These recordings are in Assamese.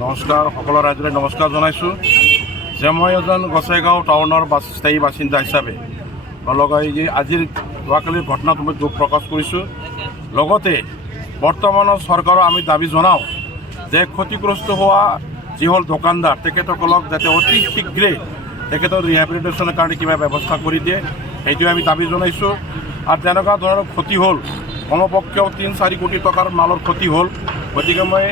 নমস্কাৰ সকলো ৰাইজলৈ নমস্কাৰ জনাইছোঁ যে মই এজন গোসাইগাঁও টাউনৰ স্থায়ী বাসিন্দা হিচাপে আজিৰ যোৱাকালিৰ ঘটনাটো মই দুখ প্ৰকাশ কৰিছোঁ। লগতে বৰ্তমানৰ চৰকাৰৰ আমি দাবী জনাওঁ যে ক্ষতিগ্ৰস্ত হোৱা যিসকল দোকানদাৰ তেখেতসকলক যাতে অতি শীঘ্ৰে তেখেতৰ ৰিহেবিলিটেশ্যনৰ কাৰণে কিবা ব্যৱস্থা কৰি দিয়ে সেইটোৱে আমি দাবী জনাইছোঁ। আৰু তেনেকুৱা ধৰণৰ ক্ষতি হ'ল কমপক্ষেও ৩-৪ কোটি টকাৰ মালৰ ক্ষতি হ'ল। গতিকে মই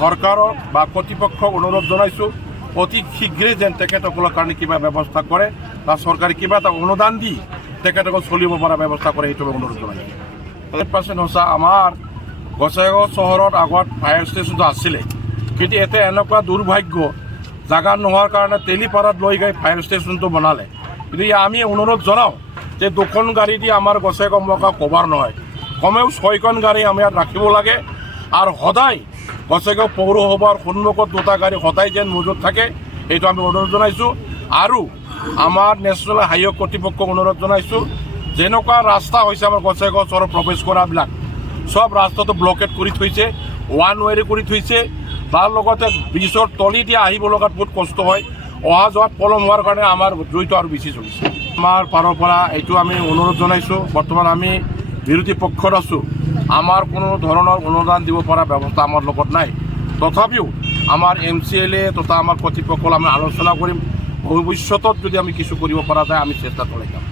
চৰকাৰক বা কৰ্তৃপক্ষক অনুৰোধ জনাইছোঁ অতি শীঘ্ৰে যেন তেখেতসকলৰ কাৰণে কিবা ব্যৱস্থা কৰে বা চৰকাৰে কিবা এটা অনুদান দি তেখেতসকল চলিব পৰা ব্যৱস্থা কৰে সেইটো অনুৰোধ জনাইছোঁ। 100% সঁচা, আমাৰ গোসাইগাঁও চহৰত আগত ফায়াৰ ষ্টেচনটো আছিলে, কিন্তু এতিয়া এনেকুৱা দুৰ্ভাগ্য জাগা নোহোৱাৰ কাৰণে তেলিপাৰাত লৈ গৈ ফায়াৰ ষ্টেচনটো বনালে। কিন্তু আমি অনুৰোধ জনাওঁ যে 2খন গাড়ী দি আমাৰ গোসাইগাঁও মকা কভাৰ নহয়, কমেও 6খন গাড়ী আমি ইয়াত ৰাখিব লাগে। আৰু সদায় গোসাইগাঁও পৌৰসভাৰ সন্মুখত 2টা গাড়ী সদায় যেন মজুত থাকে এইটো আমি অনুৰোধ জনাইছোঁ। আৰু আমাৰ নেশ্যনেল হাইৱে কৰ্তৃপক্ষক অনুৰোধ জনাইছোঁ যেনেকুৱা ৰাস্তা হৈছে আমাৰ গোসাইগাঁও চহৰত প্ৰৱেশ কৰাবিলাক সব ৰাস্তাটো ব্লকেট কৰি থৈছে, 1 ৱে কৰি থৈছে। তাৰ লগতে ব্ৰিজৰ তলি দিয়া আহিব লগাত বহুত কষ্ট হয়, অহা যোৱাত পলম হোৱাৰ কাৰণে আমাৰ জড়িত আৰু বেছি চলিছে। আমাৰ পাৰৰ পৰা এইটো আমি অনুৰোধ জনাইছোঁ, বৰ্তমান আমি বিৰোধী পক্ষত আছোঁ, আমাৰ কোনো ধৰণৰ অনুদান দিব পৰা ব্যৱস্থা আমাৰ লগত নাই। তথাপিও আমাৰ MCLA তথা আমাৰ কৰ্তৃপক্ষক আমি আলোচনা কৰিম, ভৱিষ্যতত যদি আমি কিছু কৰিব পৰা যায় আমি চেষ্টা চলাই যাম।